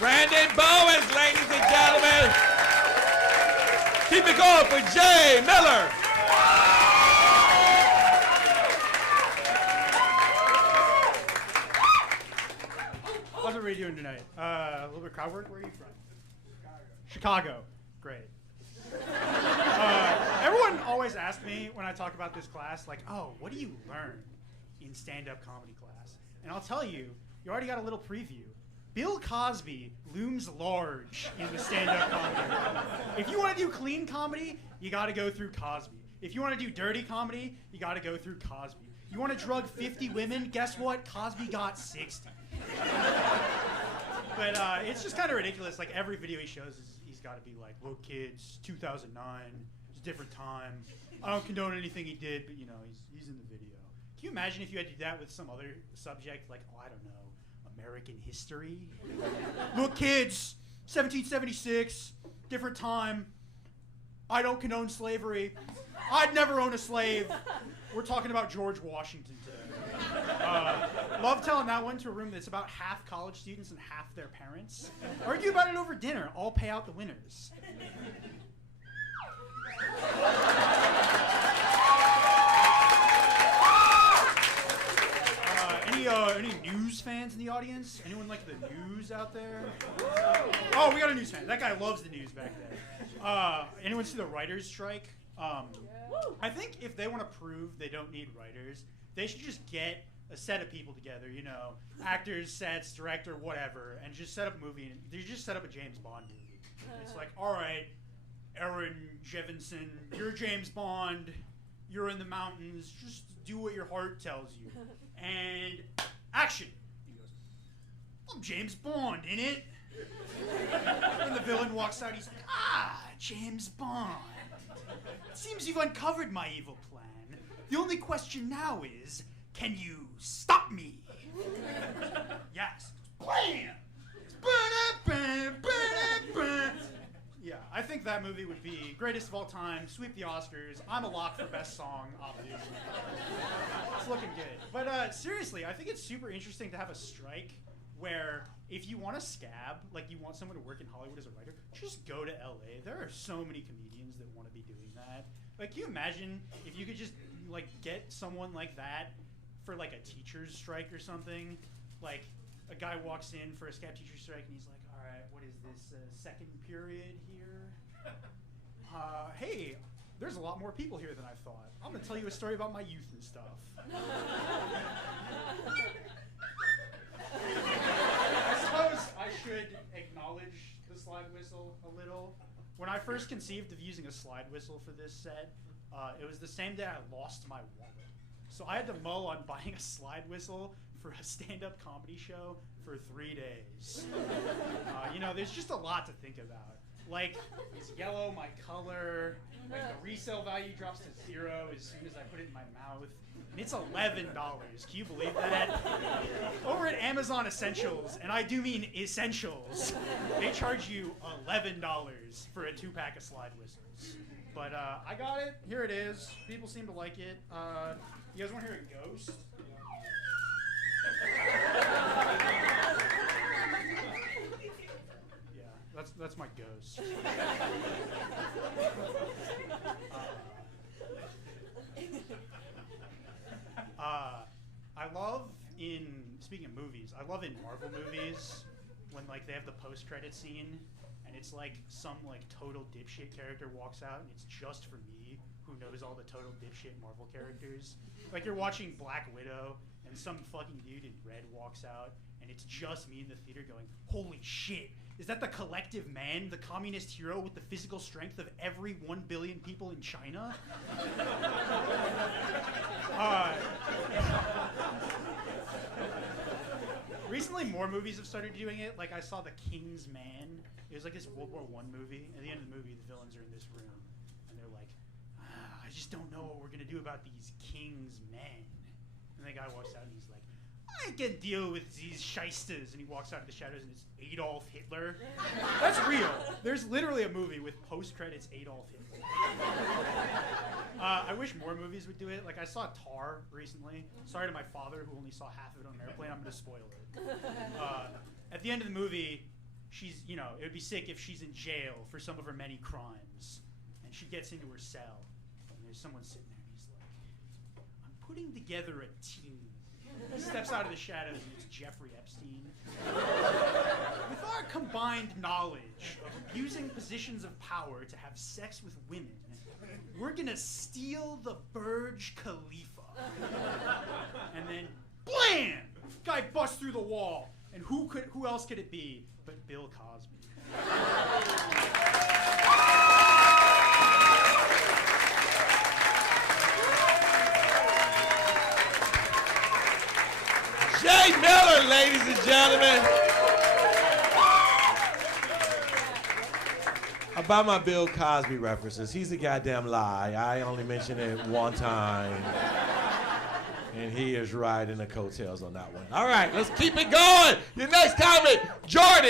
Brandon Bowens, ladies and gentlemen. Keep it going for Jay Miller. How's everybody doing tonight? A little bit of crowd work. Where are you from? Chicago. Great. Everyone always asks me when I talk about this class, like, oh, what do you learn in stand-up comedy class? And I'll tell you, you already got a little preview. Bill Cosby looms large in the stand-up comedy. If you want to do clean comedy, you got to go through Cosby. If you want to do dirty comedy, you got to go through Cosby. You want to drug 50 women? Guess what? Cosby got 60. But it's just kind of ridiculous. Like, every video he shows, he's got to be like, look, kids, 2009, it's a different time. I don't condone anything he did, but, you know, he's in the video. Can you imagine if you had to do that with some other subject, like, oh, I don't know, American history? Look, kids, 1776, different time. I don't condone slavery. I'd never own a slave. We're talking about George Washington today. Love telling that one to a room that's about half college students and half their parents. Argue about it over dinner. I'll pay out the winners. Any news fans in the audience? Anyone like the news out there? Oh, we got a news fan. That guy loves the news back there. Anyone see the writers' strike? I think if they want to prove they don't need writers, they should just get a set of people together, you know, actors, sets, director, whatever, and just set up a movie. And they just set up a James Bond movie. It's like, all right, Aaron Jevonson, you're James Bond. You're in the mountains. Just do what your heart tells you. And action. He goes, I'm James Bond, innit? And the villain walks out. He's like, James Bond. It seems you've uncovered my evil plan. The only question now is, can you stop me? Yes. Blam! Yeah, I think that movie would be greatest of all time, sweep the Oscars. I'm a lock for best song, obviously. It's looking good. But seriously, I think it's super interesting to have a strike where if you want to scab, like you want someone to work in Hollywood as a writer, just go to LA. There are so many comedians that want to be doing that. Like, can you imagine if you could just like get someone like that for like a teacher's strike or something? Like, a guy walks in for a scab teacher strike and he's like, all right, what is this, second period here? Hey, there's a lot more people here than I thought. I'm gonna tell you a story about my youth and stuff. I suppose I should acknowledge the slide whistle a little. When I first conceived of using a slide whistle for this set, it was the same day I lost my wallet. So I had to mull on buying a slide whistle for a stand-up comedy show for 3 days. You know, there's just a lot to think about. Like, is yellow my color? Like, the resale value drops to 0 as soon as I put it in my mouth. And it's $11. Can you believe that? Over at Amazon Essentials, and I do mean essentials, they charge you $11 for a 2-pack of slide whistles. But I got it. Here it is. People seem to like it. You guys want to hear a ghost? Yeah, that's my ghost. I love speaking of movies, I love in Marvel movies when like they have the post-credit scene and it's like some like total dipshit character walks out and it's just for me who knows all the total dipshit Marvel characters. Like you're watching Black Widow and some fucking dude in red walks out and it's just me in the theater going, holy shit, is that the Collective Man, the communist hero with the physical strength of every 1 billion people in China? Recently, more movies have started doing it. Like, I saw The King's Man. It was like this World War I movie. At the end of the movie, the villains are in this room. And they're like, I just don't know what we're going to do about these King's Men. And the guy walks out and he's like, I can deal with these shysters. And he walks out of the shadows and it's Adolf Hitler. That's real. There's literally a movie with post-credits Adolf Hitler. I wish more movies would do it. Like, I saw Tar recently. Sorry to my father who only saw half of it on an airplane. I'm going to spoil it. At the end of the movie, she's, you know, it would be sick if she's in jail for some of her many crimes, and she gets into her cell, and there's someone sitting there, and he's like, I'm putting together a team. He steps out of the shadows, and it's Jeffrey Epstein. With our combined knowledge of abusing positions of power to have sex with women, we're gonna steal the Burj Khalifa. And then, blam! Guy busts through the wall. And who else could it be but Bill Cosby? Jay Miller, ladies and gentlemen. About my Bill Cosby references, he's a goddamn lie. I only mentioned it one time. And he is riding the coattails on that one. All right, let's keep it going. Your next comic, Jordan.